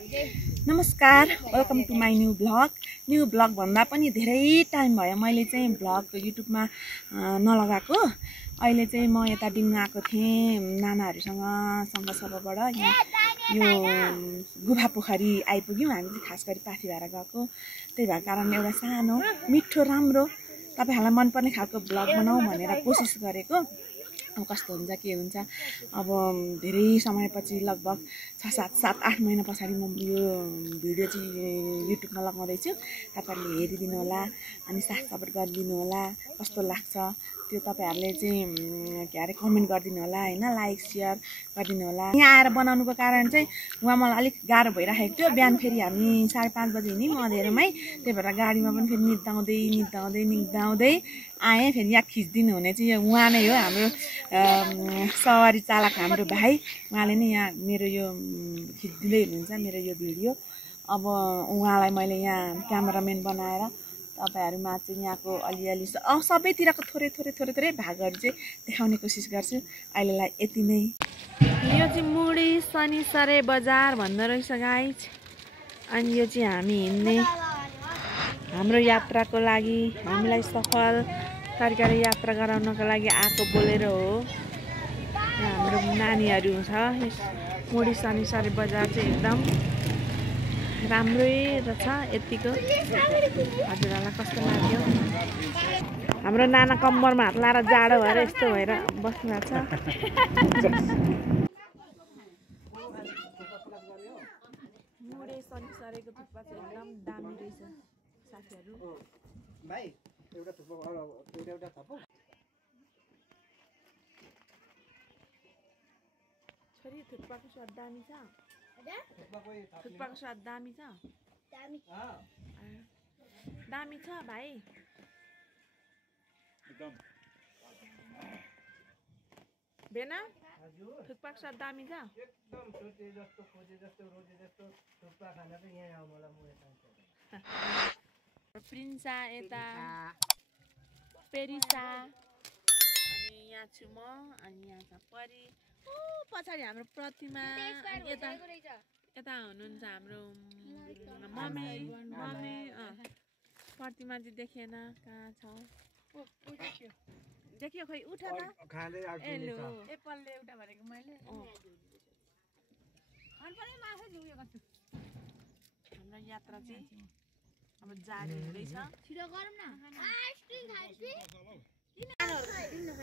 नमस्कार, welcome to my new blog भन्दा पनि धेरै टाइम भयो मैले चाहिँ ब्लग युट्युबमा नलगाएको। अहिले चाहिँ म यता डिम्न आएको थिएँ नानाहरूसँग सङ्घसभाबाट। यहाँ यो गुफा पोखरी आइपुग्यौँ। हामी चाहिँ खास गरी पाथी भएर गएको, त्यही भएको कारणले एउटा सानो मिठो राम्रो तपाईहरुलाई मनपर्ने खालको ब्लग बनाऊ भनेर कोसिस गरेको। अब कस्तो हुन्छ के हुन्छ, अब धेरै समयपछि लगभग 6-7-8 महिना पछाडि म यो भिडियो चाहिँ युट्युबमा लगाउँदैछु। तपाईहरुले हेरिदिनु होला अनि साथ सपोर्ट गरिदिनु होला। कस्तो लाग्छ त्यो तपाईहरुले चाहिँ के अरे कमेन्ट गरिदिनु होला हैन, लाइक शेयर गरिदिनु होला। यहाँ आएर बनाउनुको कारण चाहिँ उहाँ मलाई अलिक गाह्रो भइराखेको थियो। बिहान फेरि हामी 5:30 बजे हिँड्यौँ अँधेरोमै, त्यही भएर गाडीमा पनि फेरि निद्दाउँदै आएँ। फेरि यहाँ खिच्दिनु हुने चाहिँ उहाँ नै हो, हाम्रो सवारी चालक हाम्रो भाइ। उहाँले नै यहाँ मेरो यो खिच्दिँदै हुनुहुन्छ मेरो यो भिडियो। अब उहाँलाई मैले यहाँ क्यामेराम्यान बनाएर तपाईहरुमा चाहिँ यहाँको अलिअलि सबैतिरको थोरै भागहरू चाहिँ देखाउने कोसिस गर्छु। अहिलेलाई यति नै। यो चाहिँ मुडी शनिसरे बजार भन्दो रहेछ गाइज। अनि यो चाहिँ हामी हिँड्ने हाम्रो यात्राको लागि, हामीलाई सफल तरिकाले यात्रा गराउनको लागि आएको बोलेरो हो। यहाँ हाम्रो नानीहरू छ। यस मुडी शनिसरे बजार चाहिँ एकदम राम्रै रहेछ यतिको। हजुरहरूलाई कस्तो लाग्यो? हाम्रो नाना कम्मरमा हात लाएर जाडो भएर यस्तो भएर बस्नुभएको छ। मुडी शनिसरेको थुक्पा चाहिँ एकदम दामी रहेछ साथीहरू। भाइ एउटा थुक्पा एउटा थपौ। छोरी थुक्पाको स्वाद दामी छ। थुक्पाको स्वाद दामी छ। दामी छ भाइ। एकदम बेना थुक्पाको स्वाद दामी छ। एकदम सोचे जस्तो खोजे जस्तो रोजे जस्तो थुक्पा खाना चाहिँ यहाँ आऊ मलाई म यता। प्रिन्सा यता पेरिसा अनि यहाँ छु म अनि यहाँ छ परी। ओ पछाडि हाम्रो प्रतिमा, यता हुनुहुन्छ हाम्रो मम्मी प्रतिमा चाहिँ देखेन, कहाँ छ? देखियो खोइ उठ त। हेलो एप्पलले एउटा भनेको मैले। हाम्रो यात्रा चाहिँ अब जारी हुँदैछ।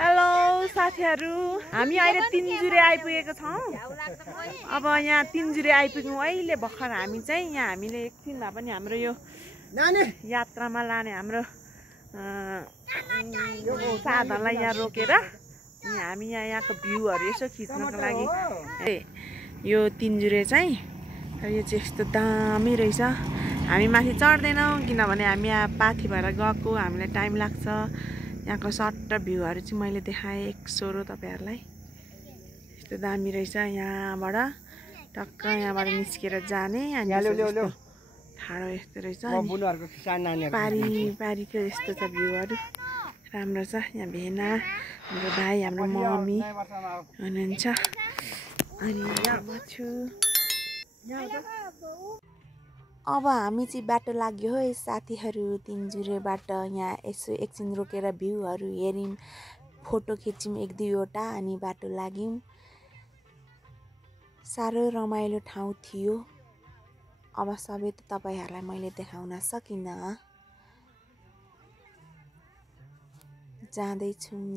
हेलो साथीहरू, हामी अहिले तिनजुरे आइपुगेको छौँ। अब यहाँ तिनजुरे आइपुग्यौँ अहिले भर्खर। हामी चाहिँ यहाँ हामीले एकछिन भए पनि हाम्रो यो यात्रामा लाने हाम्रो साधनलाई यहाँ रोकेर हामी यहाँको भ्यूहरू यसो खिच्नको लागि यो तिनजुरे चाहिँ यो चाहिँ यस्तो दामी रहेछ। हामी माथि चढ्दैनौँ किनभने हामी यहाँ पाथी भएर गएको, हामीलाई टाइम लाग्छ। यहाँको सट्ट भ्यूहरू चाहिँ मैले देखाएँ एक सोरो तपाईहरुलाई। यस्तो दामी रहेछ। यहाँबाट टक्क यहाँबाट निस्केर जाने अनि ठाडो यस्तो रहेछ। पारीको यस्तो छ भ्यूहरू, राम्रो छ। यहाँ भेना हाम्रो भाइ हाम्रो मम्मी हुनुहुन्छ अनि यहाँ म छु। अब हामी चाहिँ बाटो लाग्यो है साथीहरू तिनजुरेबाट। यहाँ यसो एकछिन रोकेर भ्यूहरू हेऱ्यौँ, फोटो खिच्यौँ 1-2वटा अनि बाटो लाग्यौँ। साह्रो रमाइलो ठाउँ थियो। अब सबै त तपाईहरुलाई मैले देखाउन सकिनँ। जाँदैछौँ।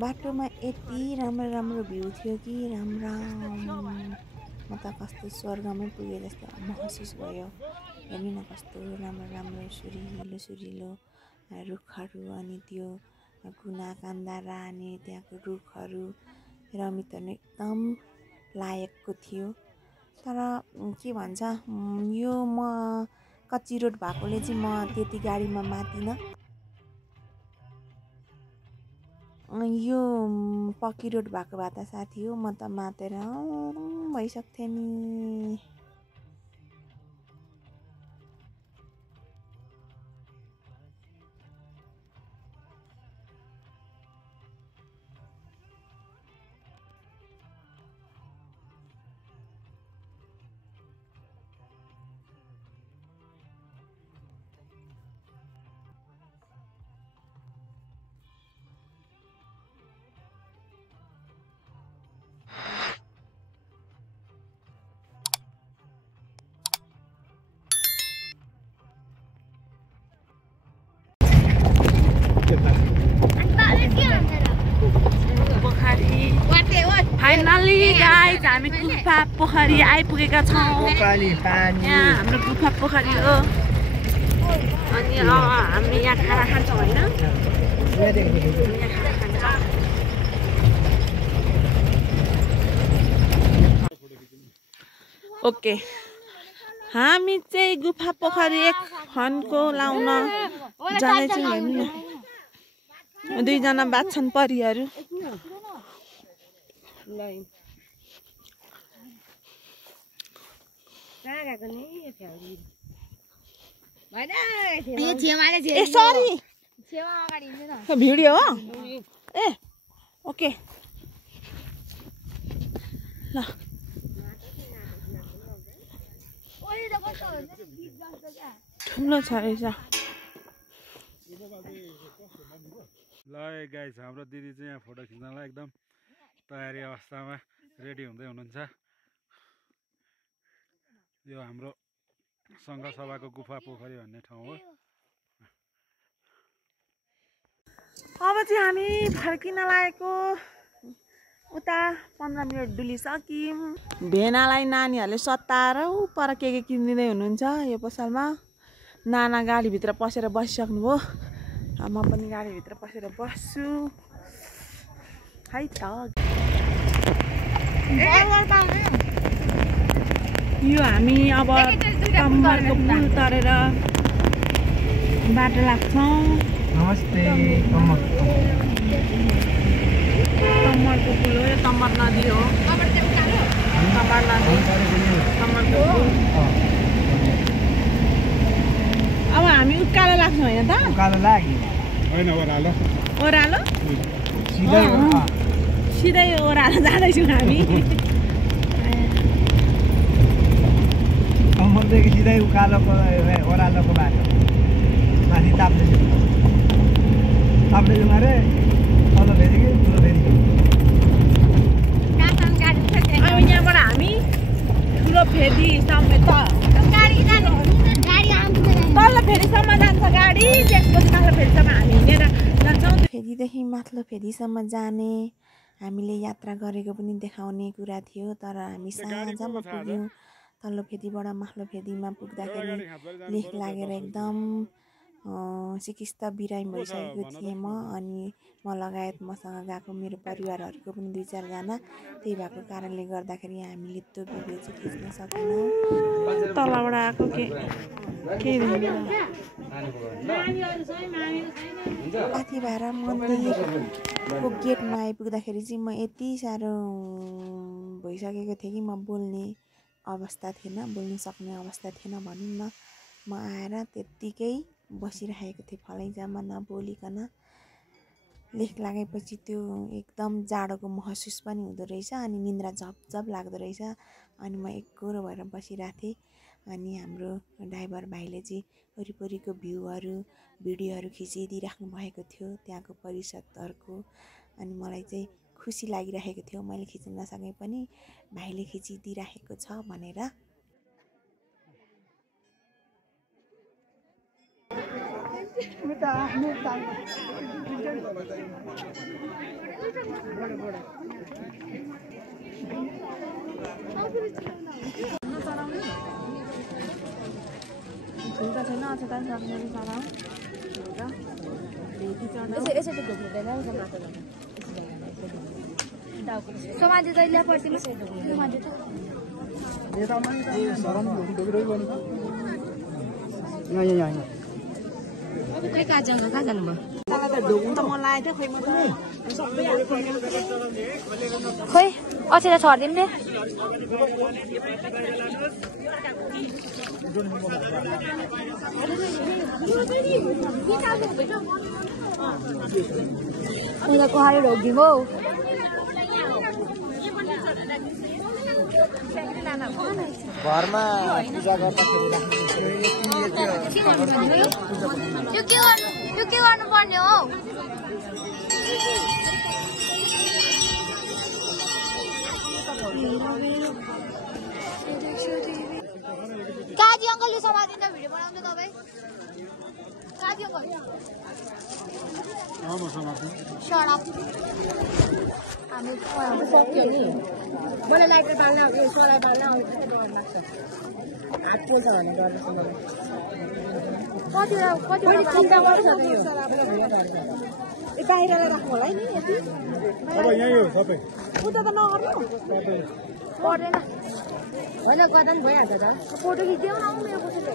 बाटोमा यति राम्रो भ्यू थियो कि म त कस्तो स्वर्गमै पुगे जस्तो महसुस भयो। हेर्नु न कस्तो राम्रो सुरिलो रुखहरू अनि त्यो कुना कान्दारा अनि त्यहाँको रुखहरू रमित एकदम लायकको थियो। तर के भन्छ यो म कच्ची रोड भएकोले चाहिँ म त्यति गाडीमा मातिनँ। यो पक्की रोड भएको भए त साथी हो म त मातेर भइसक्थेँ नि। हामी गुफा पोखरी आइपुगेका छौँ। यहाँ हाम्रो गुफा पोखरी हो। अनि हामी यहाँ खाना खान्छौँ होइन? ओके, हामी चाहिँ गुफा पोखरी एक फनको लाउन जाँदैछौँ। हेर्नु न, दुईजना बाँच्छन् परिहरू। भिडियो हो ए ओके ल ठुलो छ रहेछ। ल गाइस, हाम्रो दिदी चाहिँ यहाँ फोटो खिच्नलाई एकदम तयारी अवस्थामा रेडी हुँदै हुनुहुन्छ। यो हाम्रो सङ्घ सभाको गुफा पोखरी भन्ने ठाउँ हो। अब चाहिँ हामी फर्किन लागेको। उता 15 मिनट डुलिसक्यौँ। भेनालाई नानीहरूले सताएर पर के किनिदिँदै हुनुहुन्छ यो पसलमा। नाना गाडीभित्र पसेर बसिसक्नुभयो। म पनि गाडीभित्र पसेर बस्छु है त। यो हामी अब कम्मरको पुल तरेर बाटो लाग्छौँ। नमस्ते। कम्मरको पुल हो यो, कम्मर नदी हो। कम्मर नदी, कम्मरको पुल। अब हामी उकालो लाग्छौँ होइन त? उकालो लाग्यो होइन, ओह्रालो ओह्रालो सिधै सिधै ओह्रालो जाँदैछौँ हामी। कम्मरदेखि सिधै उकालोको ओह्रालोको बाटो माथि ताप्लेजुङ अरे तल फेरि कि ठुलो फेरि। अब यहाँबाट हामी ठुलो फेदीसम्म तल्लो फेदीसम्म जान्छ गाडी। त्यसपछि माथिल्लो फेदीसम्म हामी हिँडेर जान्छौँ। फेदीदेखि माथिल्लो फेदीसम्म जाने हामीले यात्रा गरेको पनि देखाउने कुरा थियो, तर हामी साँझमा पुग्यौँ। तल्लो फेदीबाट माथिल्लो फेदीमा पुग्दाखेरि लेख लागेर एकदम सिकिस्त बिरामी भइसकेको थिएँ म। अनि म लगायत मसँग गएको मेरो परिवारहरूको पनि 2-4 जना। त्यही भएको कारणले गर्दाखेरि हामीले त्यो भिडियो चाहिँ खिच्न सकेनौँ। तलबाट आएको अतिभारा मन्दिरको गेटमा आइपुग्दाखेरि चाहिँ म यति साह्रो भइसकेको थिएँ कि म बोल्ने अवस्था थिएन, बोल्न सक्ने अवस्था थिएन भनौँ न। म आएर त्यत्तिकै बसिरहेको थिएँ फलैजामा नबोलिकन। लेख लागेपछि त्यो एकदम जाडोको महसुस पनि हुँदो रहेछ। अनि निन्द्रा झपझप लाग्दो रहेछ। अनि म एकगोरो भएर बसिरहेको थिएँ। अनि हाम्रो ड्राइभर भाइले चाहिँ वरिपरिको भ्यूहरू भिडियोहरू खिचिदिइराख्नु भएको थियो त्यहाँको परिसरहरूको। अनि मलाई चाहिँ खुसी लागिरहेको थियो, मैले खिच्न नसके पनि भाइले खिचिदिइराखेको छ भनेर। समाज दैल्या पर्सिमा समाज त खै कहाँ जानुभयो? खोइ अचेर छरिदिउँ नि। उनीहरूको हारेर होगिम हौ। घरमा पूजा गर्दाखेरि यो के गर्नुपर्ने हो? काजी अङ्कल यो समातिन्छ भिडियो बनाउँछ तपाईँ। म समात्छु हामी सक्यो नि मलाई लाइटर बाल्न यो सोला बाल्न आउँछ हात पोल्छ भने गर्दैछ कतिवटा चिन्ता गर्छ नि यो बाहिरलाई राख्नु होला नि यति अब यही हो सबै उता त नगर्नु पर्दैन होइन गर्दा पनि भइहाल्छ त फोटो खिच्देऊ न मेरो फोटो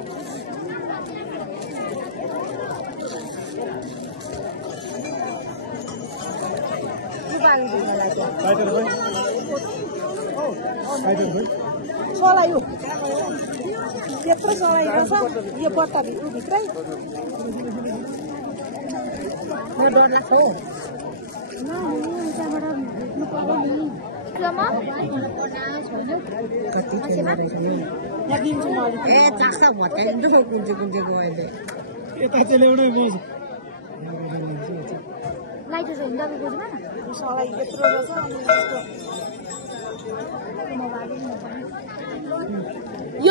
सलायो त्यत्रो सलाइरहेछ यो बत्ता भित्रै यो डर लाग्छ हो ए चाख्छ भत्काइदिन्छ कुन चाहिँ गयो यता चाहिँ ल्याउनै म लाइटर छ नि तपाईँ बुझ्नु सलाई यत्रो रहेछ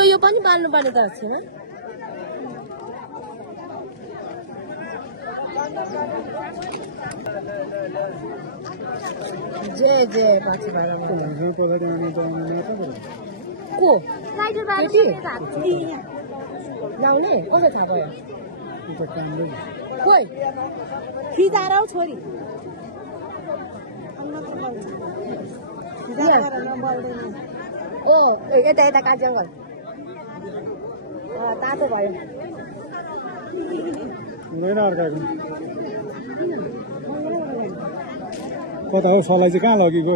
यो पनि बाल्नु पर्ने त छैन जे पछि को लाइटर बाल्नु लाउने कसो थाहा भयो खोइ खिजाएर हौ छोरी ओ यता यता काजल तातो भयो हुँदैन अर्काको कता हो सलाई चाहिँ कहाँ लगेको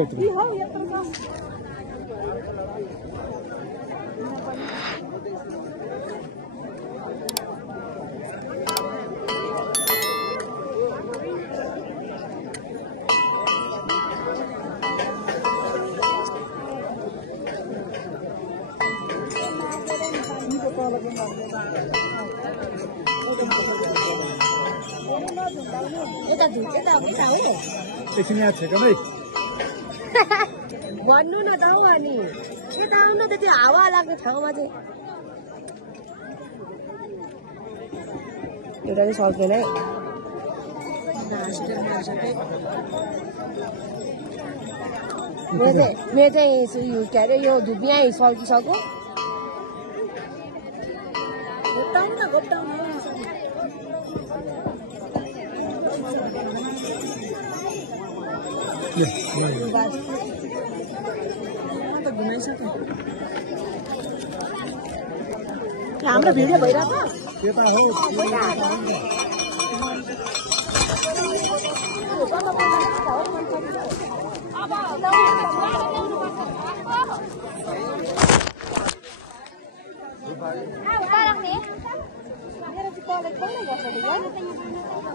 एकछिन यहाँ छेक नै भन्नु न त हौ अनि यता आउनु त त्यो हावा लाग्ने ठाउँमा चाहिँ एउटा चाहिँ सक्दैन है मेरो चाहिँ के अरे यो धुपियाँ सकिसक्यो हाम्रो भिडियो भइरहेछ यता हो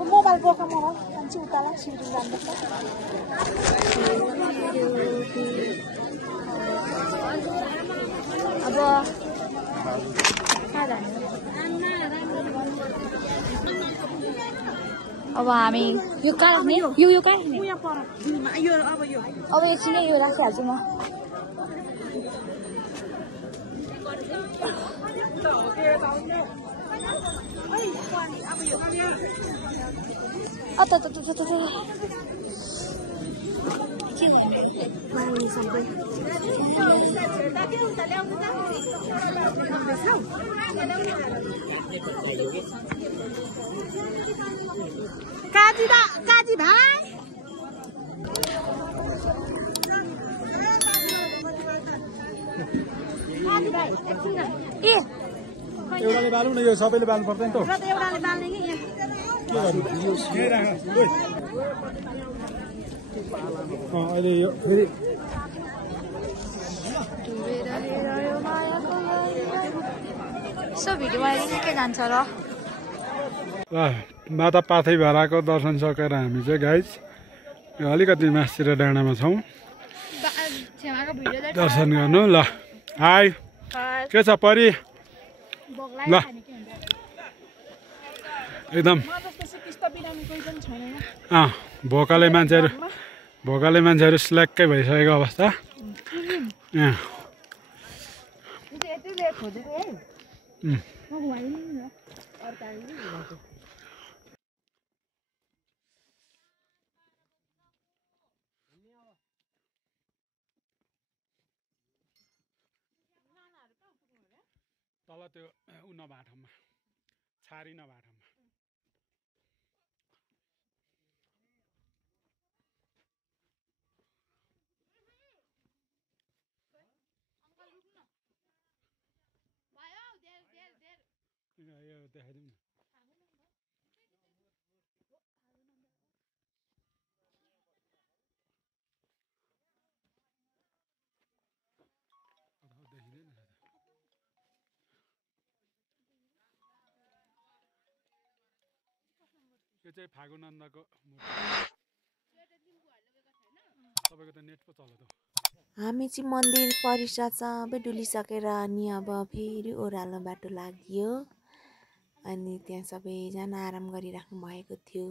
मोबाइल बोका मलाई मान्छे उताला सिँढी जानुपर्छ अब अब हामी यो कहाँ राख्ने यो कहाँ राख्ने अब एकछिन यो राखिहाल्छु म काजी भाइ एउटाले बालौँ न यो सबैले बाल्नु पर्दैन त एउटाले बाल्ने कि अहिले यो फेरि भिडियोमा के जान्छ र माता पाथै भाडाको दर्शन सकेर हामी चाहिँ गाइज यो अलिकति मास्तिर डाँडामा छौँ दर्शन गर्नु ल हाई के छ परी ल एकदम भोकाले मान्छेहरू स्ल्याक्कै भइसकेको अवस्था तल त्यो उ नभएको ठाउँमा छारी नभएको ठाउँमा यो देखाइदिउँ न देखिँदैन यो चाहिँ फागुनन्दको तपाईँको त नेट पो चल्यो त हामी चाहिँ मन्दिर परिसर सबै डुलिसकेर अनि अब फेरि ओह्रालो बाटो लाग्यो अनि त्यहाँ सबैजना आराम गरिराख्नु भएको थियो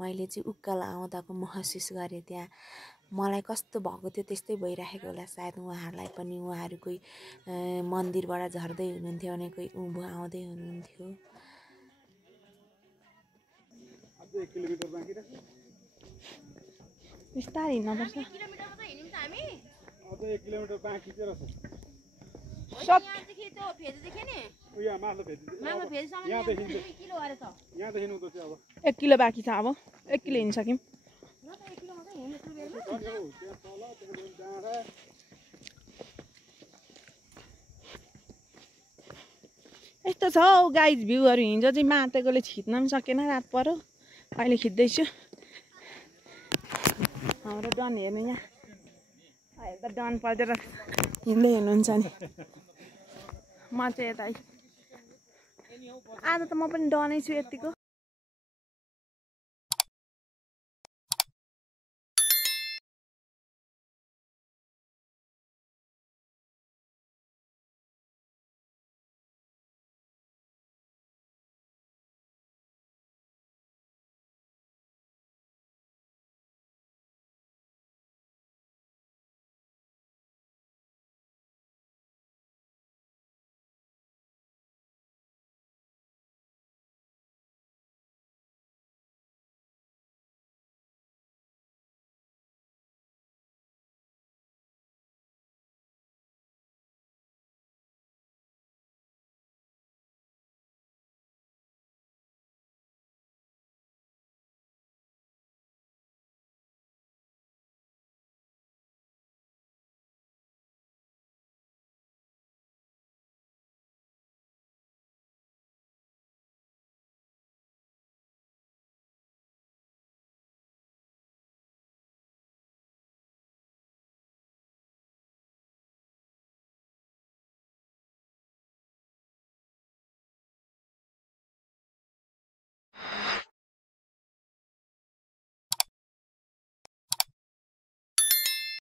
मैले चाहिँ उकालो आउँदाको महसुस गरेँ त्यहाँ मलाई कस्तो भएको थियो त्यस्तै भइराखेको होला सायद उहाँहरूलाई पनि उहाँहरू कोही मन्दिरबाट झर्दै हुनुहुन्थ्यो भने कोही उँभो आउँदै हुनुहुन्थ्यो बिस्तारै हिँड्नुपर्छ अझ 1 किलोमिटर बाँकी चाहिँ रहेछ यहाँदेखि उता चाहिँ अब 1 किलो बाँकी छ अब 1 किलो हिँडिसक्यौँ यस्तो छ हौ गाइज भ्यूहरू हिजो चाहिँ मातेकोले खिच्न पनि सकेन रात परो अहिले खिच्दैछु हाम्रो डन हेर्नु यहाँ अहिले त डन पर्दै हिँड्दै हुनुहुन्छ नि म चाहिँ यता आज त म पनि डनै छु यतिको